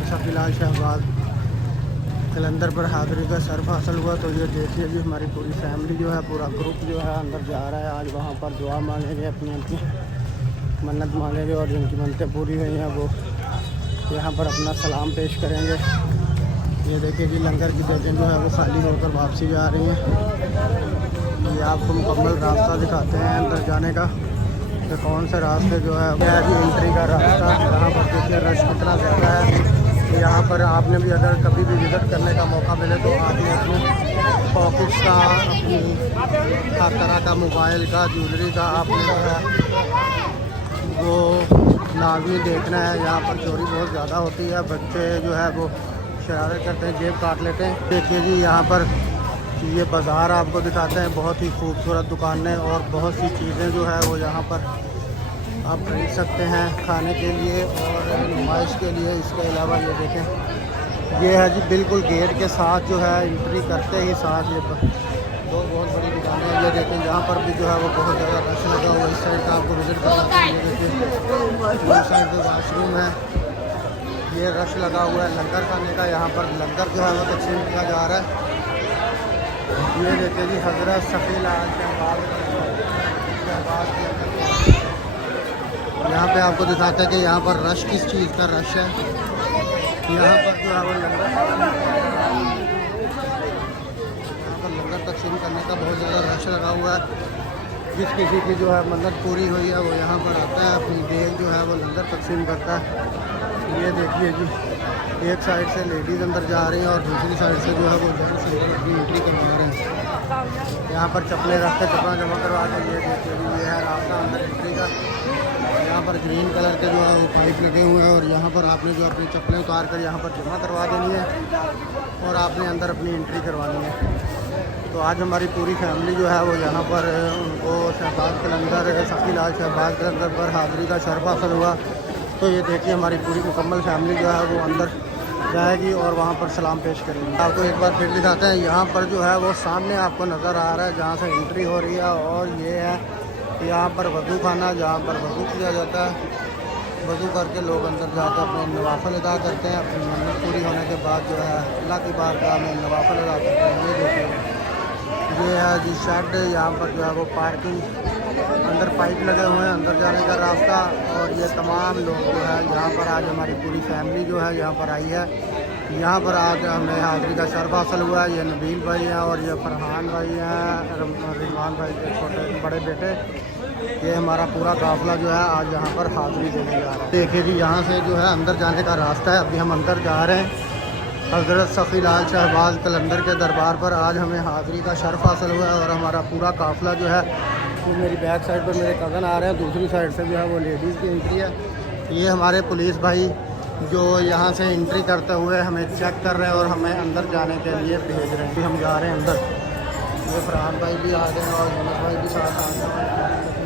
हज़रत सफ़ी लाल शहबाज कलंदर पर हाज़िरी का शर्फ हासिल हुआ। तो ये देखिए जी हमारी पूरी फैमिली जो है, पूरा ग्रुप जो है अंदर जा रहा है। आज वहाँ पर दुआ मांगेंगे, अपनी अपनी मन्नत मांगेंगे और जिनकी मन्नतें पूरी हुई हैं वो यहाँ पर अपना सलाम पेश करेंगे। ये देखिए जी लंगर की जगह जो है वो खाली होकर वापसी जा रही हैं। ये आपको मुकम्मल रास्ता दिखाते हैं अंदर जाने का कि कौन से रास्ते जो है जी एंट्री का रास्ता। यहाँ पर देखिए रश कितना ज़्यादा है। यहाँ पर आपने भी अगर कभी भी विज़िट करने का मौका मिले तो आपने अपनी पॉकेट्स का, अपनी हर तरह का मोबाइल का, ज्वेलरी का आपने जो है वो लाजमी देखना है। यहाँ पर चोरी बहुत ज़्यादा होती है, बच्चे जो है वो शरारत करते हैं, जेब काट लेते हैं। देखिए जी यहाँ पर ये बाज़ार आपको दिखाते हैं, बहुत ही खूबसूरत दुकानें और बहुत सी चीज़ें जो है वो यहाँ पर आप खरीद सकते हैं खाने के लिए और नुमाइश के लिए। इसके अलावा ये देखें, ये है जी बिल्कुल गेट के साथ जो है एंट्री करते ही साथ ये दो बहुत बड़ी दुकानें हैं। ये देखें यहाँ पर भी जो है वो बहुत ज़्यादा रश लगा हुआ है। इस साइड का आपको विज़िट कर सकते हैं। ये देखिए इस साइड पे वाशरूम है, ये रश लगा हुआ है लंगर खाने का। यहाँ पर लंगर जो है वो तकसीम किया जा रहा है। ये देखिए जी हज़रत सफ़ी लाल शहबाज यहाँ पे आपको दिखाते हैं कि यहाँ पर रश किस चीज़ का रश है। यहाँ पर जो है वो लंगर तकसीम करने का बहुत ज़्यादा रश लगा हुआ है। जिस किसी की जो है मन्नत पूरी हुई है वो यहाँ पर आता है, अपनी देग जो है वो लंगर तकसीम करता है। ये देखिए जी एक साइड से लेडीज़ अंदर जा रही हैं और दूसरी साइड से जो है वो जेंट्स अपनी एंट्री करवा रहे हैं। यहाँ पर चप्पलें रख के चप्पलें जमा करवा के ये देखिए जी ये है रास्ता अंदर एंट्री का। यहाँ पर ग्रीन कलर के जो है वो पाइप लगे हुए हैं और यहाँ पर आपने जो अपनी चप्पलें उतार कर यहाँ पर जमा करवा देनी है और आपने अंदर अपनी एंट्री करवानी है। तो आज हमारी पूरी फैमिली जो है वो यहाँ पर उनको शहबाज कलंदर, सफ़ी लाल शहबाज कलंदर पर हाज़िरी का शर्फ हासिल हुआ। तो ये देखिए हमारी पूरी मुकम्मल फैमिली जो है वो अंदर जाएगी और वहाँ पर सलाम पेश करेंगे। आपको एक बार फिर दिखाते हैं, यहाँ पर जो है वो सामने आपको नज़र आ रहा है जहाँ से एंट्री हो रही है। और ये है यहाँ पर वज़ू खाना, जहाँ पर वज़ू किया जाता है। वज़ू करके लोग अंदर जाकर अपने नवाफ़िल अदा करते हैं। अपनी मन्नत पूरी होने के बाद जो है अल्लाह की बारगाह में नवाफ़िल अदा करते हैं। ये देखिए ये है जी शेड, यहाँ पर जो है वो पार्किंग, अंदर पाइप लगे हुए हैं अंदर जाने का रास्ता। और ये तमाम लोग जो है यहाँ पर आज हमारी पूरी फैमिली जो है यहाँ पर आई है। यहाँ पर आज हमें हाज़िरी का शर्फ हासिल हुआ है। ये नबील भाई हैं और ये फरहान भाई हैं, रिजवान भाई के छोटे बड़े बेटे। ये हमारा पूरा काफ़िला जो है आज यहाँ पर हाज़िरी देने जा रहा है। देखिए जी यहाँ से जो है अंदर जाने का रास्ता है। अभी हम अंदर जा रहे हैं हज़रत सफ़ी लाल शहबाज कलंदर के दरबार पर। आज हमें हाज़िरी का शर्फ हासिल हुआ है और हमारा पूरा काफ़िला जो है वो मेरी बैक साइड पर मेरे कज़न आ रहे हैं, दूसरी साइड से जो है वो लेडीज़ की एंट्री है। ये हमारे पुलिस भाई जो यहाँ से एंट्री करते हुए हमें चेक कर रहे हैं और हमें अंदर जाने के लिए भेज रहे हैं। हम जा रहे हैं अंदर। ये फरहान भाई भी आ रहे हैं और यूनुस भाई भी साथ आ रहे हैं,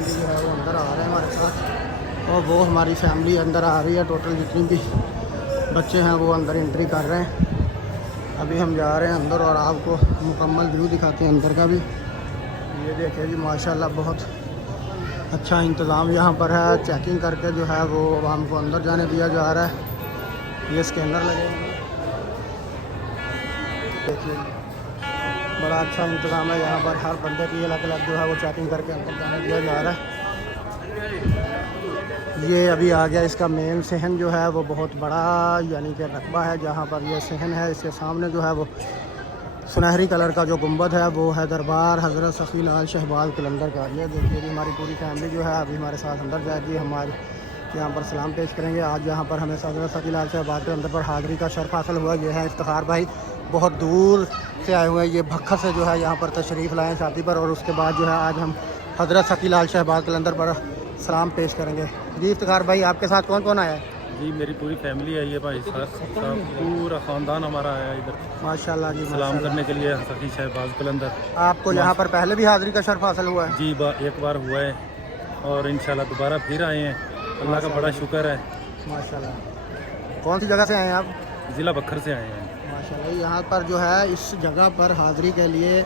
जो है वो अंदर आ रहे हैं हमारे साथ। और वो हमारी फैमिली अंदर आ रही है, टोटल जितनी भी बच्चे हैं वो अंदर एंट्री कर रहे हैं। अभी हम जा रहे हैं अंदर और आपको मुकम्मल व्यू दिखाते हैं अंदर का भी। ये देखिए जी माशाल्लाह बहुत अच्छा इंतज़ाम यहाँ पर है। चेकिंग करके जो है वो हमको अंदर जाने दिया जा रहा है। ये स्कैनर लगे हैं, देखिए बड़ा अच्छा इंतज़ाम है यहाँ पर। हर बंदे की अलग अलग जो है वो चेकिंग करके अंदर जाने दिया जा रहा है। ये अभी आ गया इसका मेन सहन जो है वो बहुत बड़ा यानी कि रकबा है जहाँ पर ये सहन है। इसके सामने जो है वो सुनहरी कलर का जो गुंबद है वो है दरबार हज़रत सफ़ी लाल शहबाज कलंदर का। ये देखिए जी हमारी पूरी फैमिली जो है अभी हमारे साथ अंदर जाएगी। हमारे यहाँ पर सलाम पेश करेंगे। आज यहाँ पर हमें हज़रत सफ़ी लाल शहबाज कलंदर पर हाज़िरी का शर्फ हासिल हुआ। ये है इफ्तिखार भाई, बहुत दूर से आए हुए हैं। ये भक्खर से जो है यहाँ पर तशरीफ़ लाए शादी पर। और उसके बाद जो है आज हम हज़रत सफ़ी लाल शहबाज कलंदर पर सलाम पेश करेंगे। जी इफ्तिखार भाई आपके साथ कौन कौन आया है? जी मेरी पूरी फैमिली आई है भाई साहब, पूरा ख़ानदान हमारा आया है इधर माशाल्लाह जी सलाम करने के लिए सफ़ी शहबाज कलंदर। आपको यहाँ पर पहले भी हाज़िरी का शर्फ हासिल हुआ है? जी एक बार हुआ है और इंशाल्लाह दोबारा फिर आए हैं। अल्लाह का बड़ा शुक्र है माशाल्लाह। कौन सी जगह से आए हैं आप? ज़िला बखर से आए हैं माशाल्लाह। यहाँ पर जो है इस जगह पर हाज़िरी के लिए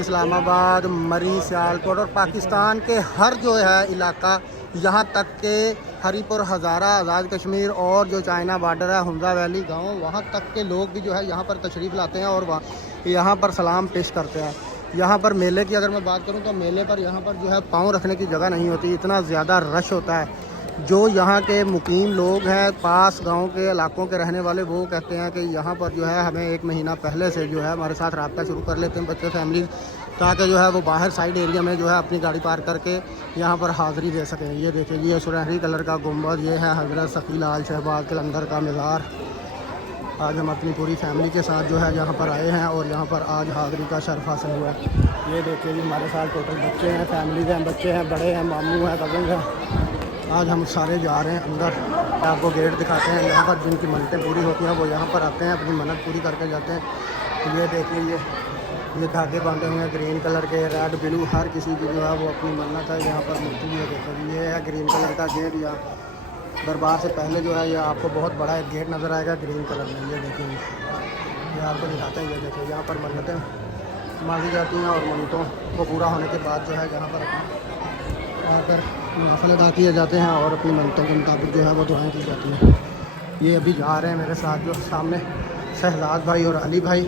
इस्लामाबाद, मरी, सियालकोट और पाकिस्तान के हर जो है इलाका यहाँ तक के हरीपुर, हज़ारा, आज़ाद कश्मीर और जो चाइना बॉर्डर है, हुंजा वैली गांव, वहाँ तक के लोग भी जो है यहाँ पर तशरीफ़ लाते हैं और यहाँ पर सलाम पेश करते हैं। यहाँ पर मेले की अगर मैं बात करूँ तो मेले पर यहाँ पर जो है पाँव रखने की जगह नहीं होती, इतना ज़्यादा रश होता है। जो यहाँ के मुकीम लोग हैं, पास गांव के इलाकों के रहने वाले, वो कहते हैं कि यहाँ पर जो है हमें 1 महीना पहले से जो है हमारे साथ रब्ता शुरू कर लेते हैं बच्चे फैमिली, ताकि जो है वो बाहर साइड एरिया में जो है अपनी गाड़ी पार्क करके यहाँ पर हाज़िरी दे सकें। ये देखिए, ये सुनहरी कलर का गुंबद, ये है हज़रत सफ़ी लाल शहबाज कलंदर का मज़ार। आज हम अपनी पूरी फैमिली के साथ जो है यहाँ पर आए हैं और यहाँ पर आज हाज़िरी का शर्फ हासिल हुआ है। ये देखिए जी, हमारे साथ टोटल बच्चे हैं, फैमिलीज़ हैं, बच्चे हैं, बड़े हैं, मामू हैं, कज़न हैं। आज हम सारे जा रहे हैं अंदर। आपको गेट दिखाते हैं। यहाँ पर जिनकी मन्नतें पूरी होती हैं वो यहाँ पर आते हैं, अपनी मन्नत पूरी करके जाते हैं। ये देखिए, ये धागे बांधे हुए हैं ग्रीन कलर के, रेड ब्लू, हर किसी की जो है वो अपनी मन्नत है यहाँ पर मिलती है। देखो ये है ग्रीन कलर का गेट। यहाँ दरबार से पहले जो है ये आपको बहुत बड़ा एक गेट नज़र आएगा ग्रीन कलर में। ये देखिए, ये आपको दिखाते हैं। ये देखिए, यहाँ पर मन्नतें मांगी जाती हैं और मन्नतों को पूरा होने के बाद जो है यहाँ पर आकर नफल अदा किए जाते हैं और अपनी मन्नतों के मुताबिक जो है वो दुआएं की जाती हैं। ये अभी जा रहे हैं मेरे साथ जो सामने शहजाद भाई और अली भाई।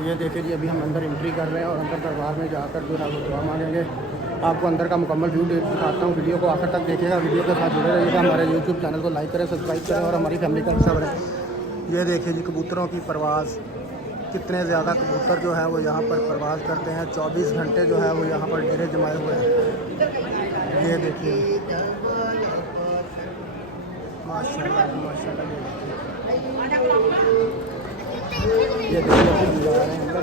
ये देखिए जी, अभी हम अंदर एंट्री कर रहे हैं और अंदर दरबार में जाकर जो है वो दुआ मांगेंगे। आपको अंदर का मुकम्मल व्यू दिखाता हूँ। वीडियो को आखिर तक देखिएगा, वीडियो के साथ जुड़े रहिएगा। हमारे यूट्यूब चैनल को लाइक करें, सब्सक्राइब करें और हमारी फैमिली का हिस्सा बनें। ये देखिए जी, कबूतरों की परवाज़, कितने ज़्यादा कबूतर जो है वो यहाँ पर परवाज़ करते हैं। 24 घंटे जो है वो यहाँ पर डेरे जमाए हुए हैं। ये देखिए, माशाल्लाह माशाल्लाह। ये देखिए, हम जा रहे हैं अंदर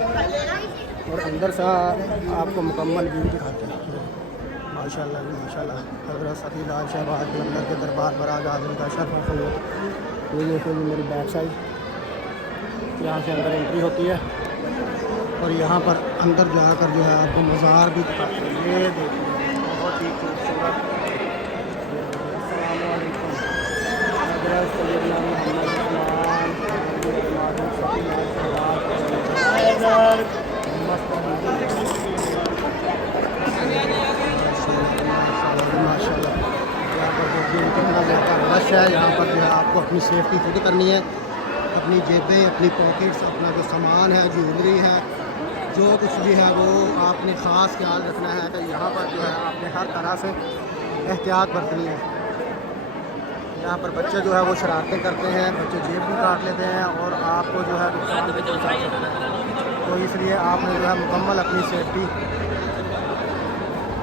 और अंदर से आपको मुकम्मल व्यू दिखाते हैं। माशाल्लाह जी माशाल्लाह। हज़रत सफ़ी लाल शहबाज कलंदर के दरबार पर आज हाज़िरी का शर्फ हासिल हुआ। ये देखिए मेरी बैक साइड, यहाँ से अंदर एंट्री होती है और यहाँ पर अंदर जाकर जो है आपको मज़ार भी दिखाते हैं। ये देखिए, बहुत ही खूबसूरत। अस्सलामु अलैकुम। हज़रत सैयदना मोहम्मद माशाल्लाह। यहाँ पर देखिए कितना ज़्यादा रश है। यहाँ पर जो है आपको अपनी सेफ्टी खुद करनी है। अपनी जेबें, अपनी पॉकेट्स, अपना जो सामान है, ज्वेलरी है, जो कुछ भी है वो आपने ख़ास ख्याल रखना है कि यहाँ पर जो है आपने हर तरह से एहतियात बरतनी है। यहाँ पर बच्चे जो है वो शरारतें करते हैं, बच्चे जेब भी काट लेते हैं और आपको जो है नुकसान भी पहुँचा सकते हैं। तो इसलिए आपने जो है मुकम्मल अपनी सेफ्टी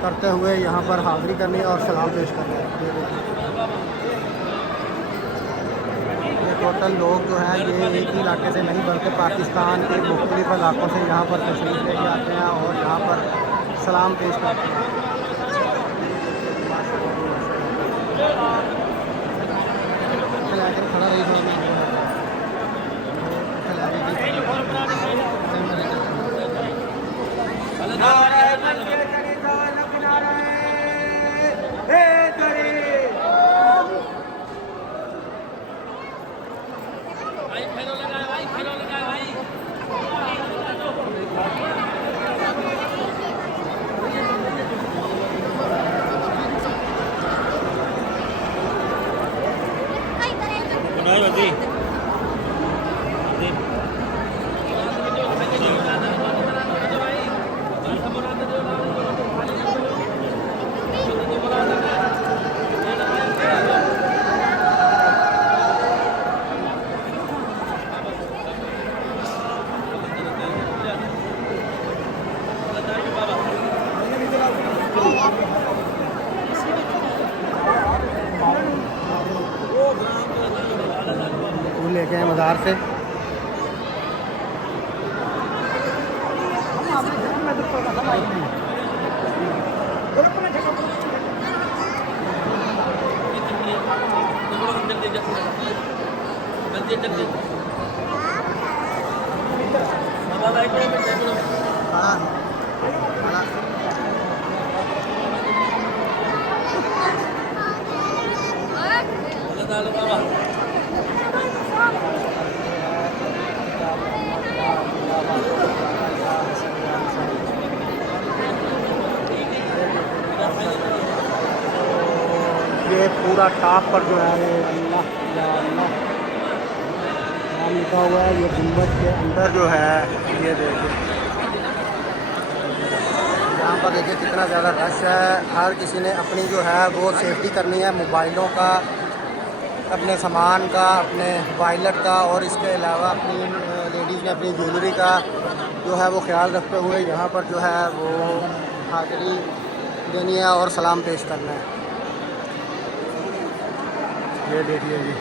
करते हुए यहाँ पर हाज़िरी करनी है और सलाम पेश करना है। ये टोटल लोग जो हैं ये एक ही इलाके से नहीं बल्कि पाकिस्तान के मुख्तलिफ इलाकों से यहाँ पर तशरीफ़ लेके आते हैं और यहाँ पर सलाम पेश करते हैं। खड़ा रही लेके आए मज़ार से। पूरा टॉप पर जो है ये अल्लाह या अल्लाह नाम लिखा हुआ है। ये गुंबद के अंदर जो है ये देखिए, यहाँ पर देखिए कितना ज़्यादा रश है। हर किसी ने अपनी जो है वो सेफ्टी करनी है, मोबाइलों का, अपने सामान का, अपने वॉलेट का, और इसके अलावा अपनी लेडीज़ ने अपनी ज्वेलरी का जो है वो ख्याल रखते हुए यहाँ पर जो है वो हाज़िरी देनी है और सलाम पेश करना है। ये देखिए जी।